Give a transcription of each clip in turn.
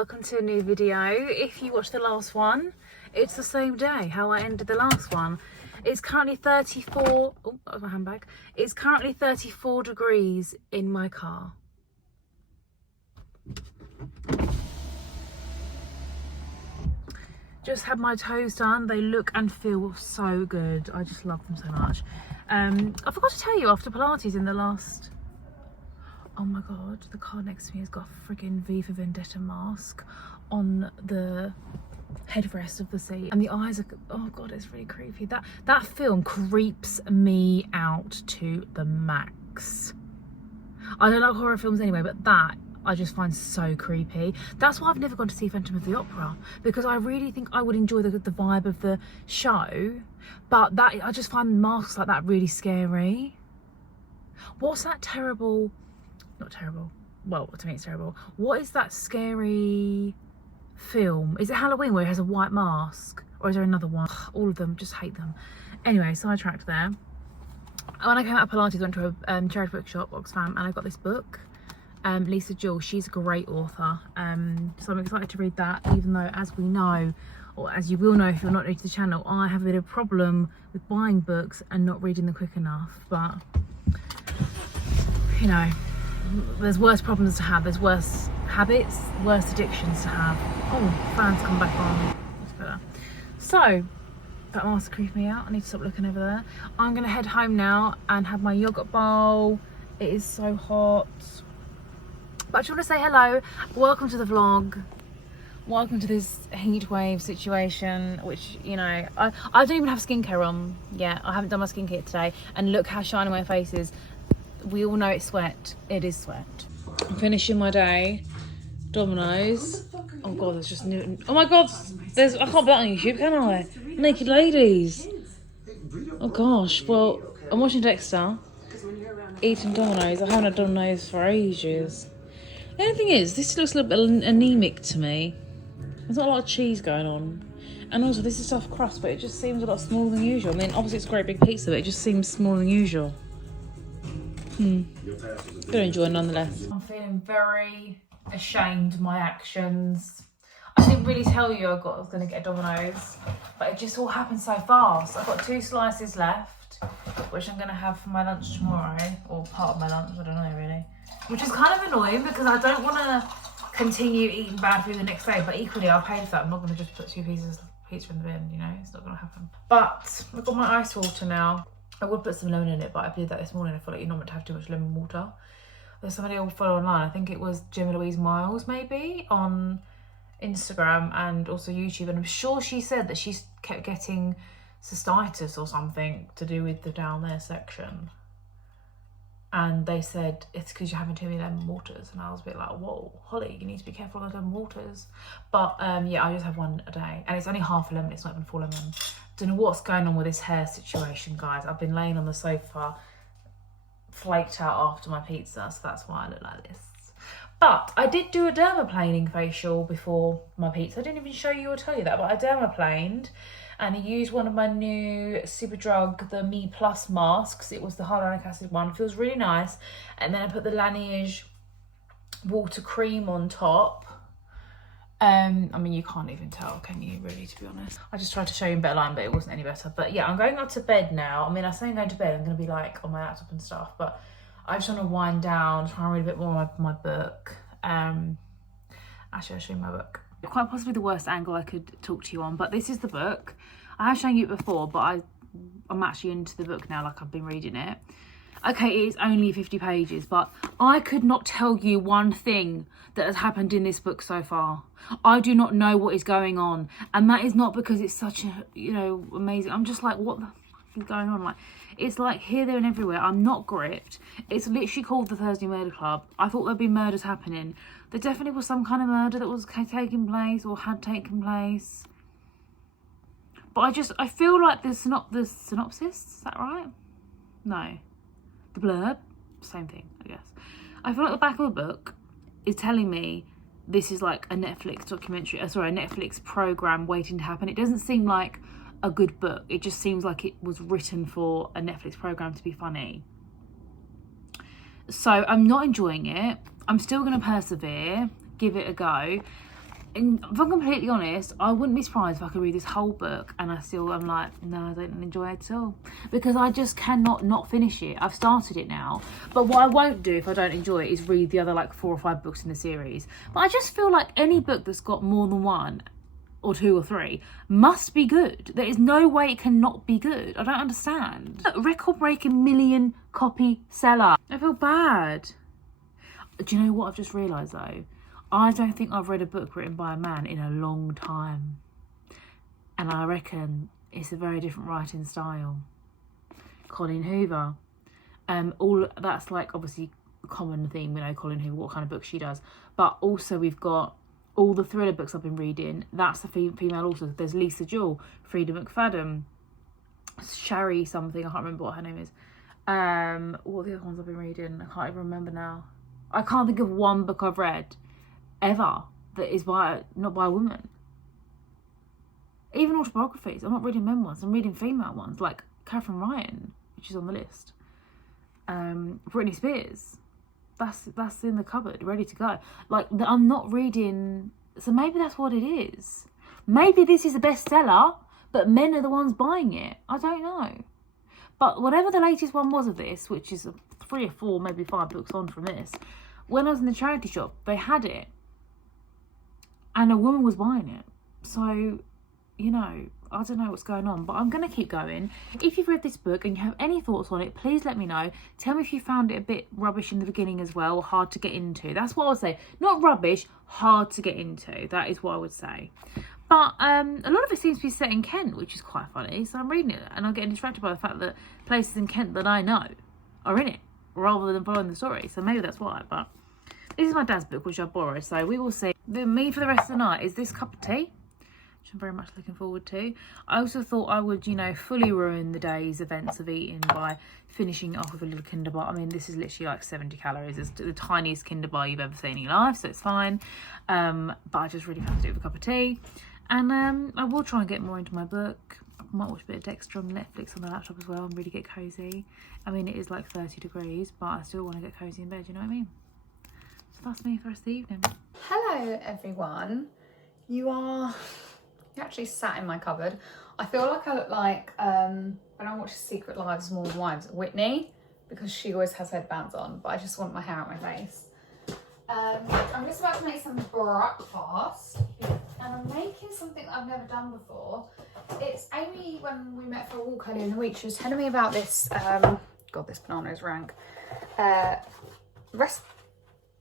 welcome to a new video. If you watched the last one, it's the same day how I ended the last one. It's currently 34, oh, that was my handbag. It's currently 34 degrees in my car. Just had my toes done. They look and feel so good. I just love them so much. I forgot to tell you, after Pilates in the last, oh my god, the car next to me has got a friggin' V for Vendetta mask on the headrest of the seat, and the eyes are, oh god, it's really creepy. That film creeps me out to the max. I don't like horror films anyway, but that I just find so creepy. That's why I've never gone to see Phantom of the Opera, because I really think I would enjoy the vibe of the show, but that I just find masks like that really scary. What's that terrible, not terrible, well, to me it's terrible, what is that scary film? Is it Halloween where it has a white mask, or is there another one? All of them, just hate them. Anyway, sidetracked there. When I came out of Pilates, I went to a charity bookshop, Oxfam, and I got this book. Lisa Jewell, she's a great author, so I'm excited to read that, even though, as we know, or as you will know if you're not new to the channel, I have a bit of a problem with buying books and not reading them quick enough. But you know, there's worse problems to have, there's worse habits, worse addictions to have. Oh, fans come back on, that's better. So that mask creeped me out. I need to stop looking over there. I'm gonna head home now and have my yogurt bowl. It is so hot. But I just want to say hello, welcome to the vlog, welcome to this heat wave situation, which, you know, I don't even have skincare on yet. I haven't done my skincare today, and look how shiny my face is. We all know it's sweat, it is sweat. I'm finishing my day, Domino's. Oh god, there's just new, oh my god, there's, I can't put that on YouTube, can I? Naked ladies. Oh gosh, well, I'm watching Dexter, eating Domino's. I haven't had Domino's for ages. The only thing is, this looks a little bit anemic to me. There's not a lot of cheese going on. And also, this is soft crust, but it just seems a lot smaller than usual. I mean, obviously it's a great big pizza, but it just seems smaller than usual. Gonna enjoy it nonetheless. I'm feeling very ashamed of my actions. I didn't really tell you I was going to get a Domino's, but it just all happened so fast. I've got 2 slices left, which I'm going to have for my lunch tomorrow, or part of my lunch, I don't know really. Which is kind of annoying because I don't want to continue eating bad food the next day, but equally I paid for that. I'm not going to just put 2 pieces of pizza in the bin, you know, it's not going to happen. But I've got my ice water now. I would put some lemon in it, but I did that this morning. I feel like you're not meant to have too much lemon water. There's somebody I will follow online, I think it was Gemma Louise Miles maybe, on Instagram and also YouTube, and I'm sure she said that she's kept getting cystitis or something to do with the down there section. And they said it's because you're having too many lemon waters, and I was a bit like, whoa, Holly, you need to be careful of lemon waters. But yeah, I just have 1 a day, and it's only half a lemon, it's not even full lemon. Don't know what's going on with this hair situation, guys. I've been laying on the sofa flaked out after my pizza, so that's why I look like this. But I did do a dermaplaning facial before my pizza. I didn't even show you or tell you that, but I dermaplaned. And I used one of my new Superdrug, the Me Plus masks. It was the hyaluronic acid one. It feels really nice. And then I put the Laneige water cream on top. I mean, you can't even tell, can you, really, to be honest? I just tried to show you in better light, but it wasn't any better. But yeah, I'm going up to bed now. I mean, I say I'm going to bed, I'm going to be like on my laptop and stuff. But I just want to wind down, try and read a bit more of my book. Actually, I'll show you my book. Quite possibly the worst angle I could talk to you on, but this is the book. I have shown you it before, but I'm actually into the book now, like I've been reading it. Okay, it is only 50 pages, but I could not tell you one thing that has happened in this book so far. I do not know what is going on, and that is not because it's such a, you know, amazing. I'm just like, what the fuck is going on? Like, it's like here, there, and everywhere. I'm not gripped. It's literally called the Thursday Murder Club. I thought there'd be murders happening. There definitely was some kind of murder that was taking place or had taken place. But I feel like the synopsis, is that right? No. The blurb, same thing, I guess. I feel like the back of the book is telling me this is like a Netflix documentary, a Netflix program waiting to happen. It doesn't seem like a good book. It just seems like it was written for a Netflix program to be funny. So I'm not enjoying it. I'm still going to persevere, give it a go. And if I'm completely honest, I wouldn't be surprised if I could read this whole book and I still am like, no, I don't enjoy it at all. Because I just cannot not finish it. I've started it now. But what I won't do if I don't enjoy it is read the other like 4 or 5 books in the series. But I just feel like any book that's got more than 1 or 2 or 3 must be good. There is no way it cannot be good. I don't understand. Record-breaking million copy seller. I feel bad. Do you know what I've just realised though? I don't think I've read a book written by a man in a long time. And I reckon it's a very different writing style. Colin Hoover. All that's like obviously a common theme, we know Colin Hoover, what kind of books she does. But also we've got all the thriller books I've been reading. That's the female author. There's Lisa Jewell, Frida McFadden, Shari something, I can't remember what her name is. What are the other ones I've been reading? I can't even remember now. I can't think of one book I've read ever that is not by a woman. Even autobiographies. I'm not reading memoirs, I'm reading female ones like Catherine Ryan, which is on the list. Britney Spears, that's in the cupboard ready to go. Like, I'm not reading, so maybe that's what it is. Maybe this is a bestseller but men are the ones buying it. I don't know, but whatever the latest one was of this, which is 3 or 4 maybe 5 books on from this, when I was in the charity shop they had it and a woman was buying it. So, you know, I don't know what's going on, but I'm going to keep going. If you've read this book and you have any thoughts on it, please let me know. Tell me if you found it a bit rubbish in the beginning as well, or hard to get into. That's what I would say. Not rubbish, hard to get into. That is what I would say. But a lot of it seems to be set in Kent, which is quite funny. So I'm reading it and I'm getting distracted by the fact that places in Kent that I know are in it, rather than following the story. So maybe that's why. But this is my dad's book, which I borrowed. So we will see. Me for the rest of the night is this cup of tea, which I'm very much looking forward to. I also thought I would, you know, fully ruin the day's events of eating by finishing it off with a little Kinder bar. I mean, this is literally like 70 calories. It's the tiniest Kinder bar you've ever seen in your life, so it's fine. But I just really fancy it with a cup of tea. And I will try and get more into my book. I might watch a bit of Dexter on Netflix on the laptop as well and really get cosy. I mean, it is like 30 degrees, but I still want to get cosy in bed, you know what I mean? So that's me for the rest of the evening. Hello everyone. You actually sat in my cupboard. I feel like I look like when I watch Secret Lives of Modern Wives, Whitney, because she always has headbands on, but I just want my hair out my face. I'm just about to make some breakfast, and I'm making something that I've never done before. It's Amy, when we met for a walk earlier in the week, she was telling me about this, God, this banana is rank,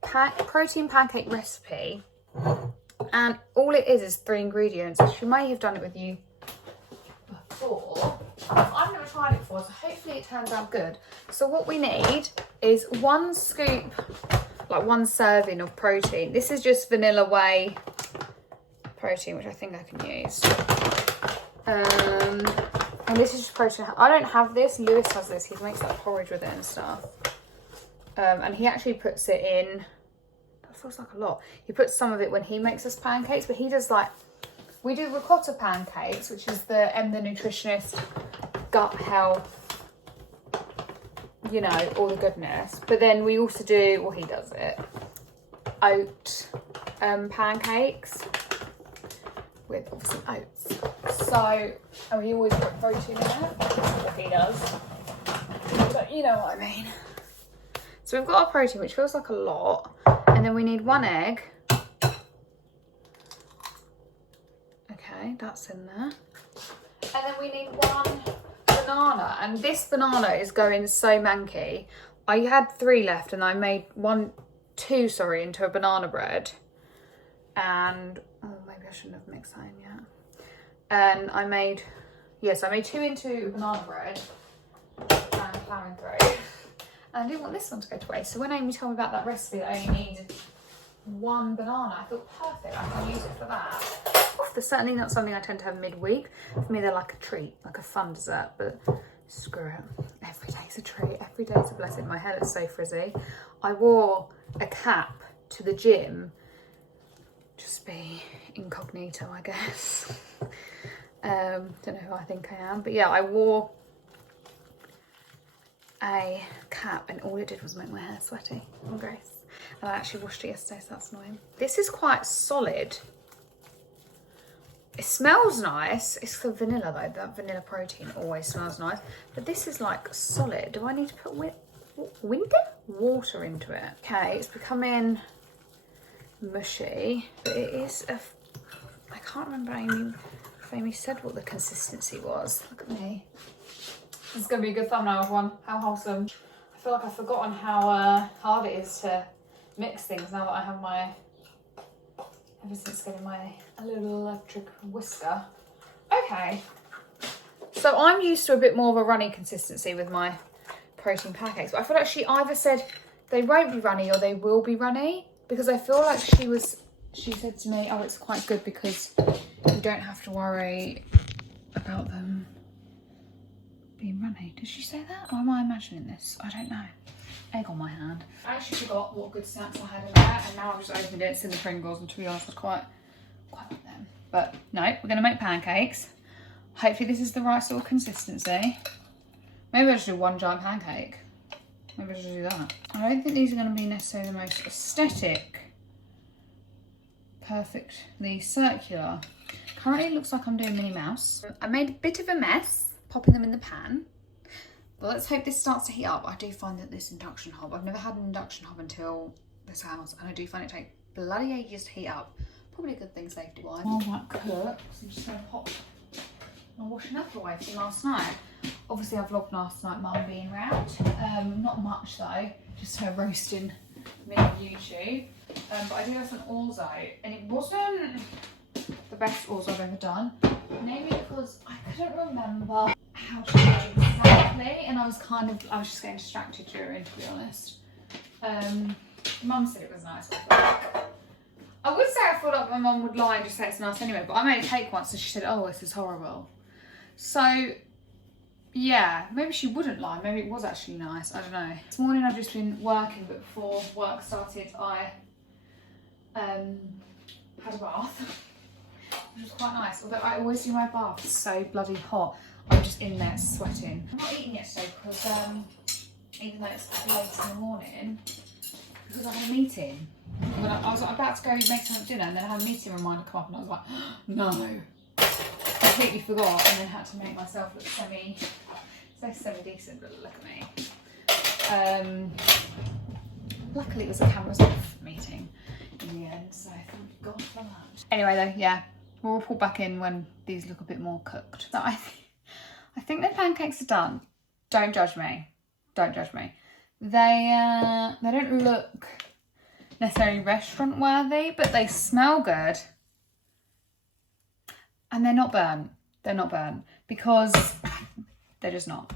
protein pancake recipe. And all it is 3 ingredients. She may have done it with you before. I've never tried it before, so hopefully it turns out good. So what we need is 1 scoop, like 1 serving of protein. This is just vanilla whey protein, which I think I can use. And this is just protein. I don't have this. Lewis has this. He makes like porridge with it and stuff. And he actually puts it in. Feels like a lot. He puts some of it when he makes us pancakes, but he does like, we do ricotta pancakes, which is the nutritionist, gut health, you know, all the goodness. But then we also do, well, he does it, oat pancakes with obviously oats. So, and we always put protein in it, what he does, but you know what I mean. So we've got our protein, which feels like a lot. And then we need 1 egg. Okay, that's in there. And then we need 1 banana. And this banana is going so manky. I had 3 left and I made 2 into a banana bread. And, oh, maybe I shouldn't have mixed that in yet. And I made 2 into banana bread and plowing through. And I didn't want this one to go to waste. So when Amy told me about that recipe that I only needed 1 banana, I thought, perfect, I can use it for that. They're certainly not something I tend to have midweek. For me, they're like a treat, like a fun dessert, but screw it. Every day's a treat, every day's a blessing. My hair looks so frizzy. I wore a cap to the gym, just be incognito, I guess. Don't know who I think I am, but yeah, I wore a cap and all it did was make my hair sweaty and gross. And I actually washed it yesterday, so that's annoying. This is quite solid. It smells nice. It's the vanilla though. That vanilla protein always smells nice. But this is like solid. Do I need to put water into it? Okay, it's becoming mushy. But it is a... I can't remember if Amy said what the consistency was. Look at me. This is going to be a good thumbnail of one. How wholesome. I feel like I've forgotten how hard it is to mix things now that I have my... Ever since getting my little electric whisker. Okay. So I'm used to a bit more of a runny consistency with my protein pancakes. But I feel like she either said they won't be runny or they will be runny. Because I feel like she said to me, oh, it's quite good because you don't have to worry about them being runny. Did she say that? Or am I imagining this? I don't know. Egg on my hand. I actually forgot what good snacks I had in there, and now I've just opened it. It's in the Pringles, and to be honest, I was quite like them. But no, we're going to make pancakes. Hopefully this is the right sort of consistency. Maybe I'll just do one giant pancake. Maybe I'll just do that. I don't think these are going to be necessarily the most aesthetic. Perfectly circular. Currently it looks like I'm doing Minnie Mouse. I made a bit of a mess, popping them in the pan. But let's hope this starts to heat up. I do find that this induction hob, I've never had an induction hob until this house, and I do find it take bloody ages to heat up. Probably a good thing safety-wise. While that cooks, I'm just going to pop my washing up away from last night. Obviously I vlogged last night, Mum being round. Not much though, just her roasting me on YouTube. But I do have some orzo, and it wasn't the best orzo I've ever done. Mainly because I couldn't remember how to do it exactly, and I was just getting distracted during, to be honest. Mum said it was nice. I would say I thought like my mum would lie and just say it's nice anyway, but I made a cake once and she said, oh, this is horrible. So, yeah, maybe she wouldn't lie. Maybe it was actually nice. I don't know. This morning I've just been working, but before work started, I had a bath, which was quite nice. Although I always do my bath so bloody hot. I'm just in there sweating. I'm not eating yesterday because, even though it's late in the morning, because I had a meeting. When I was about to go make some dinner, and then I had a meeting reminder come up, and I was like, no. Completely forgot, and then had to make myself look semi-decent, but look at me. Luckily it was a cameras off meeting in the end, so thank God for that. Anyway though, yeah, we'll report back in when these look a bit more cooked. So I think the pancakes are done. Don't judge me. Don't judge me. They don't look necessarily restaurant worthy, but they smell good. And they're not burnt. They're not burnt because they're just not.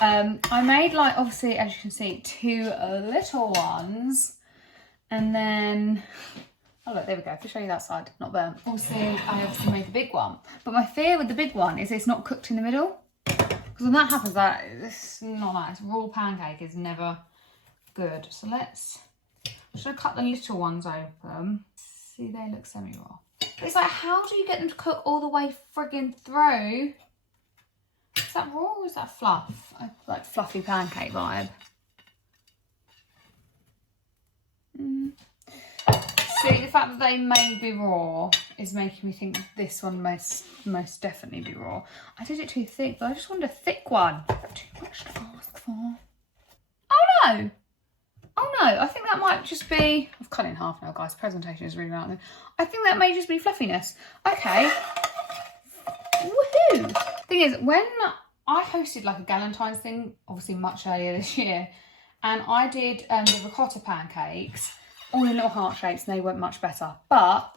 I made, like, obviously, as you can see, 2 little ones. And then, oh look, there we go. To show you that side, not burnt. Also, I obviously made the big one. But my fear with the big one is it's not cooked in the middle. Because when that happens, it's not nice. Raw pancake is never good. So I'm just going to cut the little ones open. See, they look semi-raw. But it's like, how do you get them to cook all the way friggin' through? Is that raw or is that fluff? Like fluffy pancake vibe. See, the fact that they may be raw is making me think this one most definitely be raw. I did it too thick, but I just wanted a thick one. Too much to ask for. Oh no! Oh no, I think that might just be... I've cut it in half now, guys. Presentation is really loud there. I think that may just be fluffiness. Okay. Woohoo! Thing is, when I hosted like a Galentine's thing, obviously much earlier this year, and I did the ricotta pancakes, all in little heart shapes, and they weren't much better. But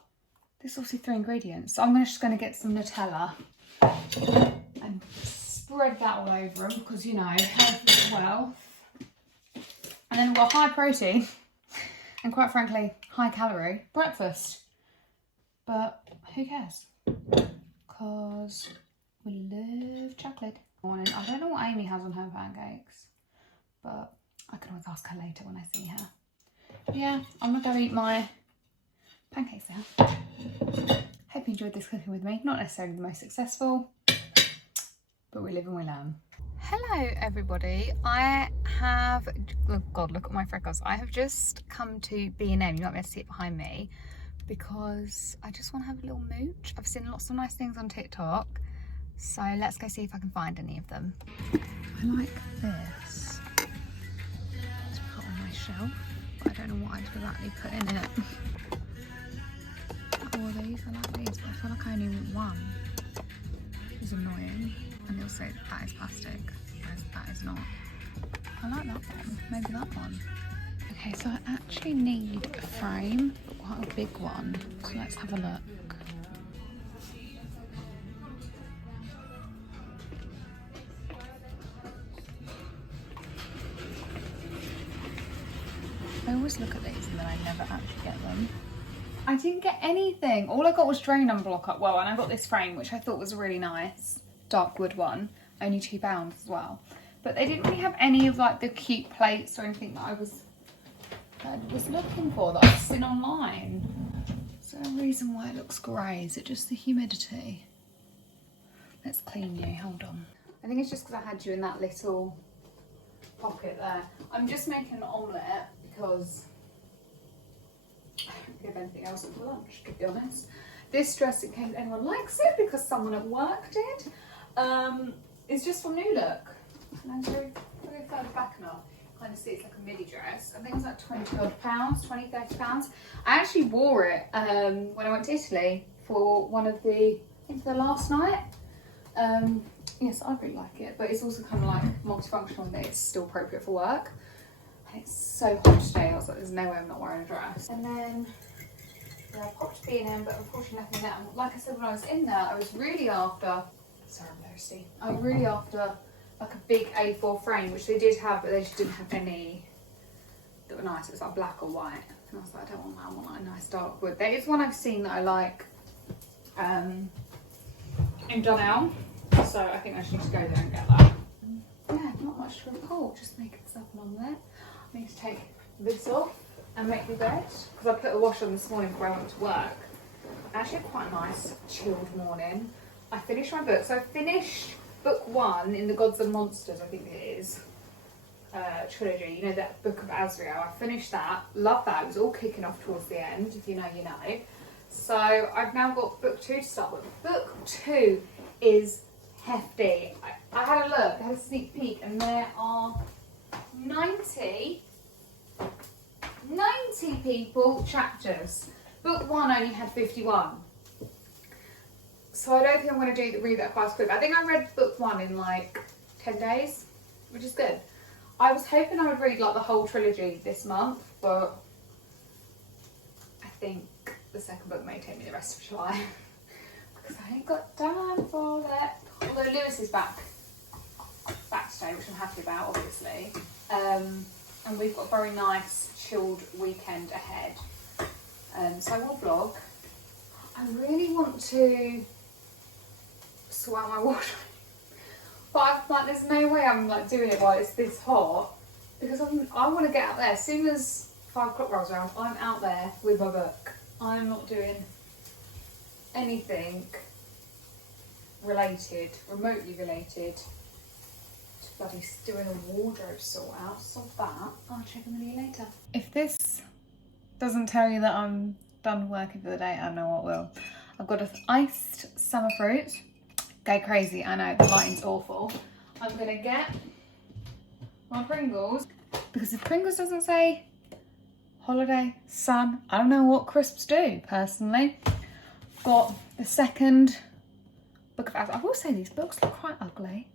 there's obviously 3 ingredients. So I'm just going to get some Nutella and spread that all over them because, you know, health is wealth. And then we've got high protein and, quite frankly, high calorie breakfast. But who cares? Because we love chocolate. I don't know what Amy has on her pancakes, but I can always ask her later when I see her. Yeah, I'm going to go eat my pancakes now. Hope you enjoyed this cooking with me. Not necessarily the most successful, but we live and we learn. Hello everybody, I have, oh God, look at my freckles. I have just come to B&M, you might be able to see it behind me, because I just want to have a little mooch. I've seen lots of nice things on TikTok, so let's go see if I can find any of them. I like this to put on my shelf, but I don't know what I'd exactly put in it. Oh, these, I like these, but I feel like I only want one, which is annoying. And they'll say that is plastic, whereas that is not. I like that one, maybe that one. Okay, so I actually need a frame, but quite a big one. So let's have a look. I always look at these and then I never actually get them. I didn't get anything. All I got was drain and block. Well, and I got this frame, which I thought was really nice. Dark wood one, only £2 as well. But they didn't really have any of like the cute plates or anything that I was looking for, that I've seen online. Is there a reason why it looks grey? Is it just the humidity? Let's clean you, hold on. I think it's just because I had you in that little pocket there. I'm just making an omelette because I don't give anything else for lunch, to be honest. This dress, in case anyone likes it, because someone at work did, is just from New Look. And I'm going to go further back enough. Kind of see it's like a midi dress. I think it's like £20-30. I actually wore it when I went to Italy for one of the, I think the last night. Yes, I really like it, but it's also kind of like multifunctional, that it's still appropriate for work. And it's so hot today, I was like, there's no way I'm not wearing a dress. And then yeah, I popped B&M, but unfortunately nothing there. Like I said, when I was in there, I was really after, sorry I'm thirsty, I was really after like a big A4 frame, which they did have, but they just didn't have any that were nice. It was like black or white. And I was like, I don't want that, I want like a nice dark wood. There is one I've seen that I like in Dunelm, so I think I just need to go there and get that. Yeah, not much to report, just making this up and on there. I need to take this off and make the bed, because I put a wash on this morning before I went to work. Actually quite a nice chilled morning. I finished my book, so I finished book 1 in the Gods and Monsters, I think it is, trilogy, you know, that book of Azrael. I finished that, love that, it was all kicking off towards the end, if you know, you know. So I've now got book 2 to start with. Book 2 is hefty. I had a look, I had a sneak peek, and there are 90 people chapters. Book 1 only had 51. So I don't think I'm going to read that quite quick. I think I read book 1 in like 10 days, which is good. I was hoping I would read like the whole trilogy this month, but I think the second book may take me the rest of July because I ain't got time for that. Although Lewis is back today, which I'm happy about, obviously. And we've got a very nice chilled weekend ahead. So I will vlog. I really want to sort out my wardrobe, but I'm like, there's no way I'm like doing it while it's this hot, because I want to get out there. As soon as 5 o'clock rolls around, I'm out there with my book. I'm not doing anything remotely related to bloody doing a wardrobe sort out. Stop that. I'll check in with you later. If this doesn't tell you that I'm done working for the day, I don't know what will. I've got an iced summer fruit. Go crazy, I know, the lighting's awful. I'm gonna get my Pringles, because if Pringles doesn't say holiday, sun, I don't know what crisps do, personally. Got the second book of I will say these books look quite ugly.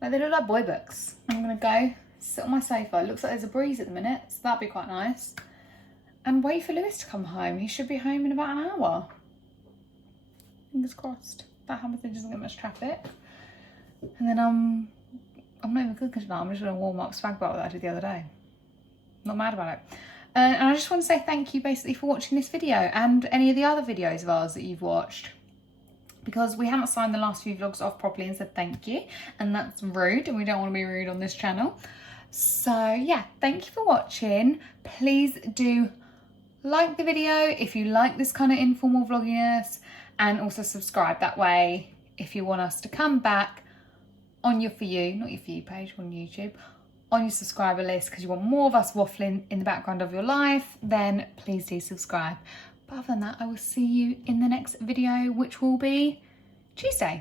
Like, they look like boy books. I'm gonna go sit on my sofa. It looks like there's a breeze at the minute, so that'd be quite nice. And wait for Lewis to come home. He should be home in about an hour. Fingers crossed. That Hamilton doesn't get much traffic. And then I'm not even cooking tonight. I'm just gonna warm up spag bol that I did the other day. Not mad about it. And I just want to say thank you basically for watching this video and any of the other videos of ours that you've watched, because we haven't signed the last few vlogs off properly and said thank you, and that's rude, and we don't want to be rude on this channel. So yeah, thank you for watching. Please do like the video if you like this kind of informal vlogginess, and also subscribe. That way, if you want us to come back on your For You, not your For You page, on YouTube, on your subscriber list, because you want more of us waffling in the background of your life, then please do subscribe. But other than that, I will see you in the next video, which will be Tuesday.